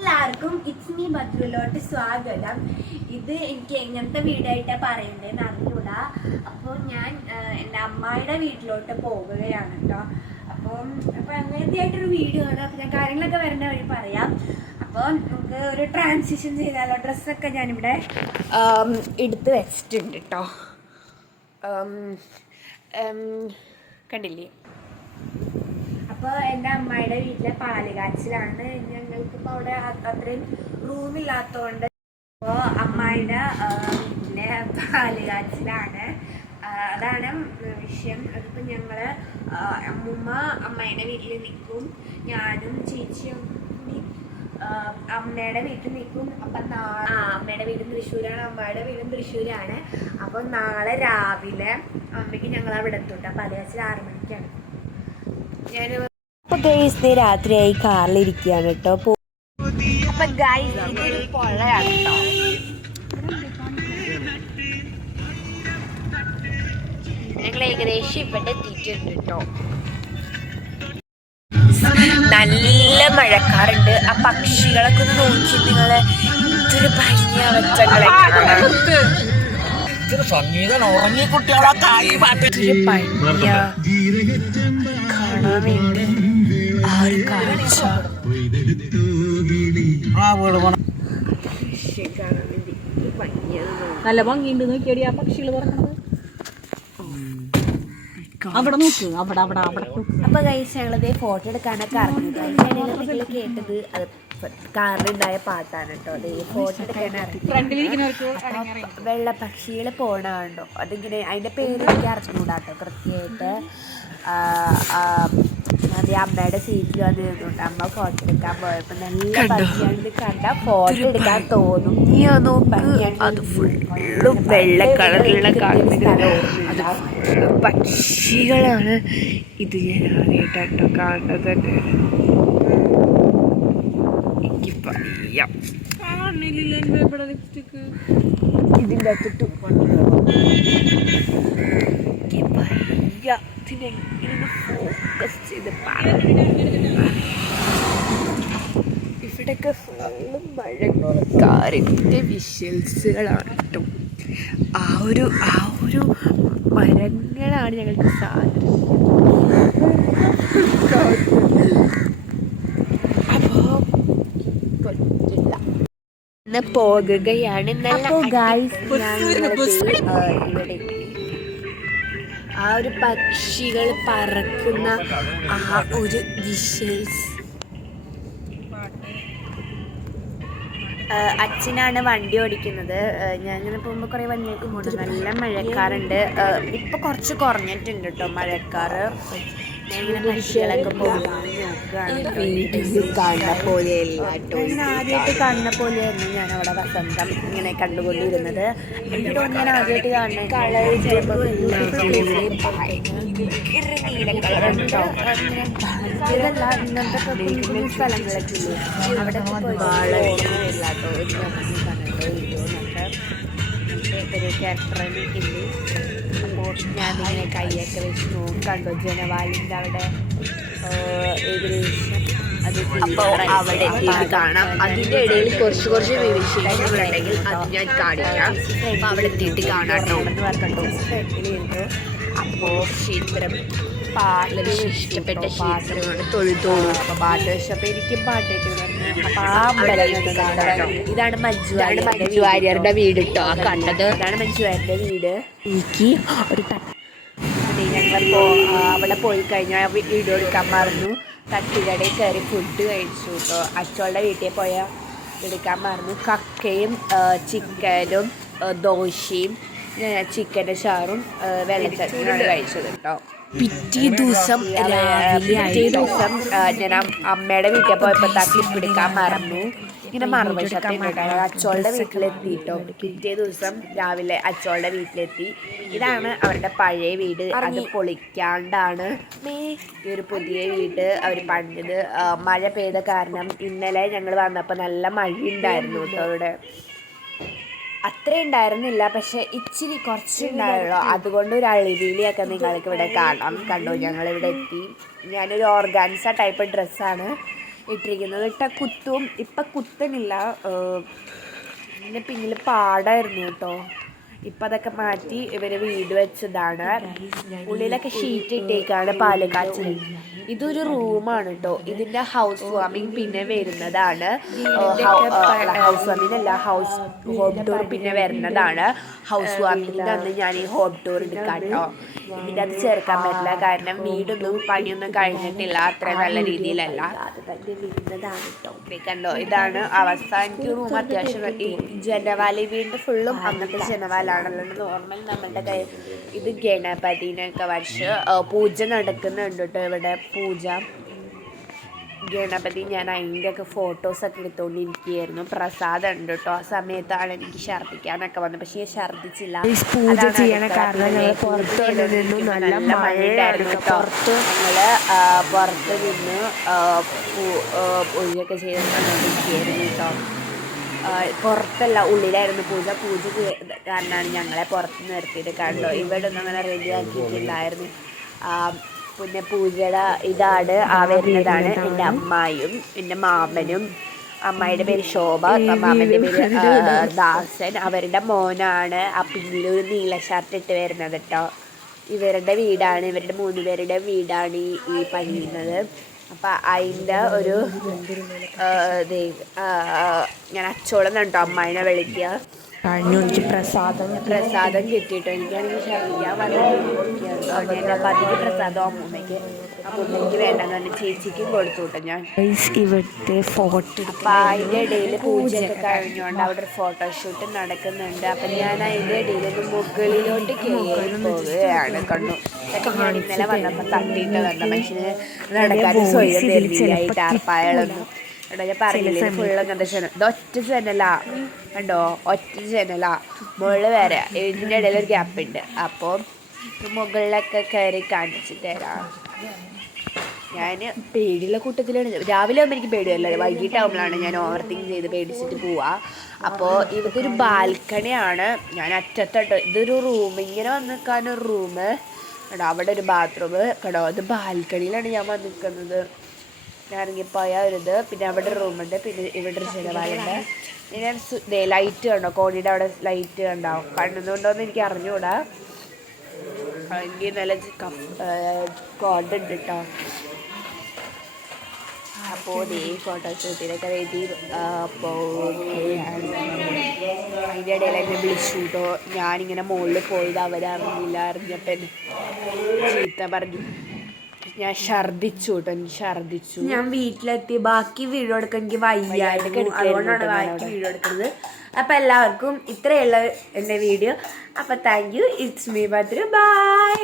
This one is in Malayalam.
എല്ലാവർക്കും ഇറ്റ്സ് മീ ബദ്രുലോട്ട് സ്വാഗതം. ഇത് എനിക്ക് എങ്ങനത്തെ വീടായിട്ടാണ് പറയണ്ടതെന്ന് അറിഞ്ഞൂടാ. അപ്പോൾ ഞാൻ എൻ്റെ അമ്മായിയുടെ വീട്ടിലോട്ട് പോകുകയാണ് കേട്ടോ. അപ്പോൾ അങ്ങനത്തെ ആയിട്ടൊരു വീഡിയോ ആണ്. അപ്പോൾ ഞാൻ കാര്യങ്ങളൊക്കെ വരേണ്ട വഴി പറയാം. അപ്പോൾ നമുക്ക് ഒരു ട്രാൻസിഷൻ ചെയ്താലോ. ഡ്രസ്സൊക്കെ ഞാനിവിടെ എടുത്ത് വെച്ചിട്ടുണ്ട് കേട്ടോ. കണ്ടില്ലേ? അപ്പോൾ എൻ്റെ അമ്മായിയുടെ വീട്ടിലെ പാല് കാച്ചിലാണ്. ഞങ്ങൾക്കിപ്പോൾ അവിടെ അത്രയും റൂമില്ലാത്തതുകൊണ്ട് അപ്പോൾ അമ്മായിയുടെ വീട്ടിലെ പാല് കാച്ചിലാണ്. അതാണ് വിഷയം. അതിപ്പോൾ ഞങ്ങൾ അമ്മായിയുടെ വീട്ടിൽ നിൽക്കും, ഞാനും ചേച്ചിയും കൂടി അമ്മയുടെ വീട്ടിൽ നിൽക്കും. അപ്പം അമ്മയുടെ വീടും തൃശ്ശൂരാണ്, അമ്മയുടെ വീടും തൃശ്ശൂരാണ്. അപ്പോൾ നാളെ രാവിലെ അമ്മയ്ക്ക് ഞങ്ങൾ അവിടെ എത്തും. പാല് കാച്ചിൽ 6 മണിക്കാണ്. ഞാൻ അപ്പോൾ ഗൈസ് രാത്രിയായി കാറിലിരിക്കുകയാണ് കേട്ടോ. അപ്പം ഗൈസ് ഇതൊരു പൊള്ളയാണ് കേട്ടോ. ഞങ്ങൾ ഏകദേശം ഇവിടെ എത്തിയിട്ടുണ്ട് കേട്ടോ. നല്ല മഴക്കാറുണ്ട്. ആ പക്ഷികളൊക്കെ ഒന്ന് നോക്കി നിങ്ങളെ ഇതൊരു ഭംഗിയ അവസ്ഥകളെ കാണാൻ വേണ്ടി ആ ഒരു കാഴ്ച നല്ല ഭംഗിയുണ്ട്. നോക്കിയടി ആ പക്ഷികൾ പറയണത്. അവിടെ നോക്ക്, അവിടെ അവിടെ അവിടെ. അപ്പൊ കഴിച്ച് ഞങ്ങളത് ഫോട്ടോ എടുക്കാനൊക്കെ അറിഞ്ഞത്. അതിൻ്റെ ഇടയിൽ കേട്ടത് അത് കാറിലുണ്ടായ പാട്ടാണ് കേട്ടോ. അത് ഫോട്ടോ എടുക്കാനറിയാം. വെള്ളപ്പക്ഷികൾ പോണുണ്ടോ അതിങ്ങനെ അതിൻ്റെ പേര് എനിക്ക് അറിഞ്ഞുകൂടാട്ടോ കൃത്യമായിട്ട്. അത് അമ്മയുടെ സീറ്റിൽ വന്ന് നിന്നുണ്ട്. അമ്മ ഫോട്ടോ എടുക്കാൻ പോയപ്പോൾ നല്ല ഭംഗിയാണ്. കണ്ട ഫോട്ടോ എടുക്കാൻ തോന്നും. അത് ഫുള്ളും വെള്ള കളറിലുള്ള പക്ഷികളാണ്. ഇത് ഞാൻ ആദ്യമായിട്ടോ കാണുന്നത് തന്നെ. എനിക്ക് പറയാം ഇതിൻ്റെ അകത്തിട്ട് ഫോക്കസ് ചെയ്ത് ഇവിടെയൊക്കെ ഫുള്ളും മഴക്കാറിൻ്റെ വിഷ്വൽസുകളാണ് കേട്ടോ. ആ ഒരു മരങ്ങളാണ് ഞങ്ങൾക്ക് സാധനം. അപ്പോൾ പറ്റില്ല ഇന്ന് പോകുകയാണ്. ഇവിടെ ആ ഒരു പക്ഷികൾ പറക്കുന്ന ആ ഒരു വിഷ്വൽസ്. അച്ഛനാണ് വണ്ടി ഓടിക്കുന്നത്. ഞാൻ ഇങ്ങനെ പോകുമ്പോൾ കുറേ വണ്ടിയൊക്കെ പോകുന്നുണ്ട്. നല്ല മഴക്കാറുണ്ട്. ഇപ്പം കുറച്ച് കുറഞ്ഞിട്ടുണ്ട് കേട്ടോ മഴക്കാറ്. ഞാനിങ്ങനെ പക്ഷികളൊക്കെ കാണുന്ന പോലെയല്ല കേട്ടോ. ഞാൻ ആദ്യമായിട്ട് കാണുന്ന പോലെയായിരുന്നു ഞാൻ അവിടെ വസന്തം ഇങ്ങനെ കണ്ടുകൊണ്ടിരുന്നത്. എനിക്ക് തോന്നി ഞാൻ ആദ്യമായിട്ട് കാണുന്ന കളർ ചിലപ്പോൾ നീല കളറുണ്ട് കേട്ടോ. ഇതല്ല ഇങ്ങനത്തെ കുഞ്ഞു സ്ഥലങ്ങളൊക്കെ ഇല്ലേ അവിടെ ഇല്ല കേട്ടോ. ഒരു ക്യാരക്ടറിന് ഇല്ലേ. അപ്പോൾ ഞാനിങ്ങനെ കൈയൊക്കെ വെച്ച് നോക്കണ്ടോ ജനവാലിൻ്റെ അവിടെ ഏകദേശം അത്. അപ്പോൾ അവിടെ എത്തിയിട്ട് കാണാം. അതിൻ്റെ ഇടയിൽ കുറച്ച് വിശേഷങ്ങളുണ്ടെങ്കിൽ അത് ഞാൻ കാണിക്കാം. അപ്പോൾ അവിടെ എത്തിയിട്ട് കാണാട്ടോ എന്ന് പറഞ്ഞിട്ടോ ഫ്രണ്ടിലിരുന്നു. അപ്പോൾ ക്ഷേത്രം പാട്ട് ഇഷ്ടപ്പെട്ട ക്ഷേത്രമാണ് തൊഴുതോളൂ. അപ്പോൾ പാട്ട് വെച്ചപ്പോൾ എനിക്കും പാട്ട് കേൾക്കുന്നു. അപ്പോൾ ആ അമ്പലം കാണാനോ. ഇതാണ് മഞ്ജു വാര്യരുടെ വീട് കേട്ടോ. ആ കണ്ടത് ഇതാണ് മഞ്ജു വാര്യരുടെ വീട്. എനിക്ക് ഒരു ഞങ്ങൾ അവിടെ പോയി കഴിഞ്ഞാൽ വീഡിയോ എടുക്കാൻ മറന്നു. തട്ടുകടയിൽ കയറി ഫുഡ് കഴിച്ചു കേട്ടോ. അച്ചോളുടെ വീട്ടിൽ പോയാൽ എടുക്കാൻ മറന്നു. കക്കയും ചിക്കനും ദോശയും ചിക്കൻ്റെ ചാറും വെള്ളച്ചട്ടിയാണ് കഴിച്ചത് കേട്ടോ. പിറ്റേ ദിവസം ഞാൻ അമ്മയുടെ വീട്ടിൽ പോയപ്പോൾ ക്ലിപ്പ് എടുക്കാൻ മറന്നു. ഇങ്ങനെ മറുവശത്തുണ്ട് അച്ചോളുടെ വീട്ടിലെത്തിയിട്ടോ. പിറ്റേ ദിവസം രാവിലെ അച്ചോളുടെ വീട്ടിലെത്തി. ഇതാണ് അവരുടെ പഴയ വീട്. അത് പൊളിക്കാണ്ടാണ് ഈ ഒരു പുതിയ വീട് അവർ പണിത്. മഴ പെയ്ത കാരണം ഇന്നലെ ഞങ്ങൾ വന്നപ്പോൾ നല്ല മഴയുണ്ടായിരുന്നു കേട്ടോ. അവിടെ അത്ര ഉണ്ടായിരുന്നില്ല, പക്ഷെ ഇച്ചിരി കുറച്ചുണ്ടായുള്ളൂ. അതുകൊണ്ട് ഒരു അളിവീലിയൊക്കെ നിങ്ങൾക്ക് ഇവിടെ കാണാം. കണ്ടോ ഞങ്ങളിവിടെ എത്തി. ഞാനൊരു ഓർഗാൻസ ടൈപ്പ് ഡ്രസ്സാണ് ഇട്ടിരിക്കുന്നത്. കുത്തും ഇപ്പം കുത്തണില്ല. എൻ്റെ പിന്നിൽ പാടായിരുന്നു കേട്ടോ. ഇപ്പം അതൊക്കെ മാറ്റി ഇവർ വീട് വെച്ചതാണ്. ഉള്ളിലൊക്കെ ഷീറ്റ് ഇട്ടേക്കാണ് പാല് കാച്ചൽ. ഇതൊരു റൂമാണ് കേട്ടോ. ഇതിൻ്റെ ഹൗസ് വാമിങ് പിന്നെ വരുന്നതാണ്. ഹൗസ് വാമിങ് അല്ല, ഹോം ടൂർ പിന്നെ വരുന്നതാണ്. ഹൗസ് വാമിങ്ങിൻ്റെ അന്ന് ഞാൻ ഈ ഹോം ടൂർ എടുക്കാം കേട്ടോ. ഇതിൻ്റെ അത് ചേർക്കാൻ പറ്റില്ല, കാരണം വീടൊന്നും പണിയൊന്നും കഴിഞ്ഞിട്ടില്ല, അത്ര നല്ല രീതിയിലല്ല. അത് തന്നെ വരുന്നതാണ് കേട്ടോ. കണ്ടോ, ഇതാണ് അവസ്ഥ. എനിക്ക് റൂം അത്യാവശ്യം ഈ ജനവാലി വീടിൻ്റെ ഫുള്ളും അങ്ങനത്തെ ജനവാലാണല്ലോ. നോർമൽ നമ്മളുടെ ഇത് ഗണപതിനൊക്കെ വച്ച് പൂജ നടക്കുന്നുണ്ട് കേട്ടോ. ഇവിടെ പൂജ ഗണപതി, ഞാൻ അതിൻ്റെയൊക്കെ ഫോട്ടോസൊക്കെ എടുത്തുകൊണ്ടിരിക്കുകയായിരുന്നു. പ്രസാദം ഉണ്ട് കേട്ടോ. ആ സമയത്താണ് എനിക്ക് ഛർദ്ദിക്കാനൊക്കെ വന്നത്, പക്ഷേ ഞാൻ ഛർദ്ദിച്ചില്ല. പൂജ ചെയ്യണ കാരണം ഞങ്ങൾ പുറത്ത് നിന്നു, നല്ല മഴയായിരുന്നു കേട്ടോ. പുറത്ത് നിന്ന് പൂജയൊക്കെ ചെയ്തിരിക്കുകയായിരുന്നു കേട്ടോ. പുറത്തല്ല, ഉള്ളിലായിരുന്നു പൂജ കാരണമാണ് ഞങ്ങളെ പുറത്ത് നിർത്തിയിട്ട്. കണ്ടോ, ഇവിടെ ഒന്നും അങ്ങനെ റെഡിയാക്കിയിട്ടുണ്ടായിരുന്നു. പിന്നെ പൂജയുടെ ഇതാണ് വരുന്നതാണ് എൻ്റെ അമ്മായും എൻ്റെ മാമനും. അമ്മായിയുടെ പേര് ശോഭ, മാമൻ്റെ പേര് ദാസൻ. അവരുടെ മോനാണ് ആ പിന്നിലൊരു നീല ഷർട്ട് ഇട്ട് വരുന്നത് കേട്ടോ. ഇവരുടെ വീടാണ്, ഇവരുടെ 3 പേരുടെ വീടാണ് ഈ പണിയുന്നത്. അപ്പം അതിൻ്റെ ഒരു ഞാൻ അച്ചോളം കേട്ടോ അമ്മായിനെ വിളിക്കുക. കഴിഞ്ഞു. എനിക്ക് പ്രസാദം കിട്ടിയിട്ടോ. എനിക്കാണെങ്കിൽ ഛർദ്ദിക്കാൻ വന്നിട്ട് പതിവ് പ്രസാദം അമ്മൂമ്മയ്ക്ക് വേണ്ടെന്ന് പറഞ്ഞ് ചേച്ചിക്കും കൊടുത്തു കേട്ടോ ഞാൻ. ഇവിടുത്തെ ഫോട്ടോ അപ്പം അതിൻ്റെ ഇടയിൽ പൂജയൊക്കെ കഴിഞ്ഞുകൊണ്ട് അവിടെ ഒരു ഫോട്ടോഷൂട്ട് നടക്കുന്നുണ്ട്. അപ്പം ഞാൻ അതിൻ്റെ ഇടയിൽ ഒന്ന് മുകളിലോട്ട് കയറി പോവുകയാണ്. കണ്ടു, ഇതൊക്കെ ഞാൻ ഇന്നലെ വന്നപ്പോൾ തട്ടിയിട്ട് വന്ന മനുഷ്യന് നടക്കാൻ സ്വയം തരുന്നില്ലായിട്ട് ആർപ്പായാളൊന്നും കേട്ടോ. ഞാൻ പറഞ്ഞില്ലേ, ഫുള്ള് അങ്ങനത്തെ ഇത് ഒറ്റ ജനലാ കണ്ടോ, ഒറ്റ ജനലാ. മുകളിൽ വരെ ഇതിൻ്റെ ഇടയിൽ ഒരു ഗ്യാപ്പുണ്ട്. അപ്പോൾ മുകളിലൊക്കെ കയറി കാണിച്ചിട്ട് തരാം. ഞാൻ പേടിയുള്ള കൂട്ടത്തിലാണ്. രാവിലെ ആകുമ്പോൾ എനിക്ക് പേടിയല്ല, വൈകിട്ടാകുമ്പോഴാണ് ഞാൻ ഓവർ തിങ്ക് ചെയ്ത് പേടിച്ചിട്ട് പോവാ. അപ്പോൾ ഇതൊരു ബാൽക്കണിയാണ്. ഞാൻ അറ്റത്തോട്ടോ, ഇതൊരു റൂം, ഇങ്ങനെ വന്ന് നിൽക്കാനൊരു റൂം കേട്ടോ. അവിടെ ഒരു ബാത്റൂം കേട്ടോ. ഇത് ബാൽക്കണിയിലാണ് ഞാൻ വന്ന് നിൽക്കുന്നത്. ഞാൻ ഇറങ്ങിപ്പോയാൽ ഒരിത്, പിന്നെ അവിടെ റൂമുണ്ട്, പിന്നെ ഇവിടെ ഒരു ജനവാലുണ്ട്. ഞാൻ ലൈറ്റ് കണ്ടോ, കോണിയുടെ അവിടെ ലൈറ്റ് കണ്ടാവും. കണ്ണുന്നുണ്ടോയെന്ന് എനിക്ക് അറിഞ്ഞുകൂടാ. എനിക്ക് നല്ല കോഡ് ഉണ്ട് കേട്ടോ. അപ്പോൾ ഈ ഫോട്ടോഷൂട്ടിനൊക്കെ വേണ്ടി അതിൻ്റെ ഇടയിൽ എന്നെ വിളിച്ചു കേട്ടോ. ഞാനിങ്ങനെ മുകളിൽ പോയത് അവരറിഞ്ഞില്ല. അറിഞ്ഞപ്പോൾ ചീത്ത പറഞ്ഞു. ഞാൻ ഛർദ്ദിച്ചു കേട്ടോ. ഞാൻ വീട്ടിലെത്തി ബാക്കി വീഡിയോ എടുക്കാൻ എനിക്ക് വയ്യായിട്ട്, അതുകൊണ്ടാണ് ബാക്കി വീഡിയോ എടുക്കുന്നത്. അപ്പം എല്ലാവർക്കും ഇത്രയുള്ള എൻ്റെ വീഡിയോ. അപ്പം thank you. It's me Bhadru. By.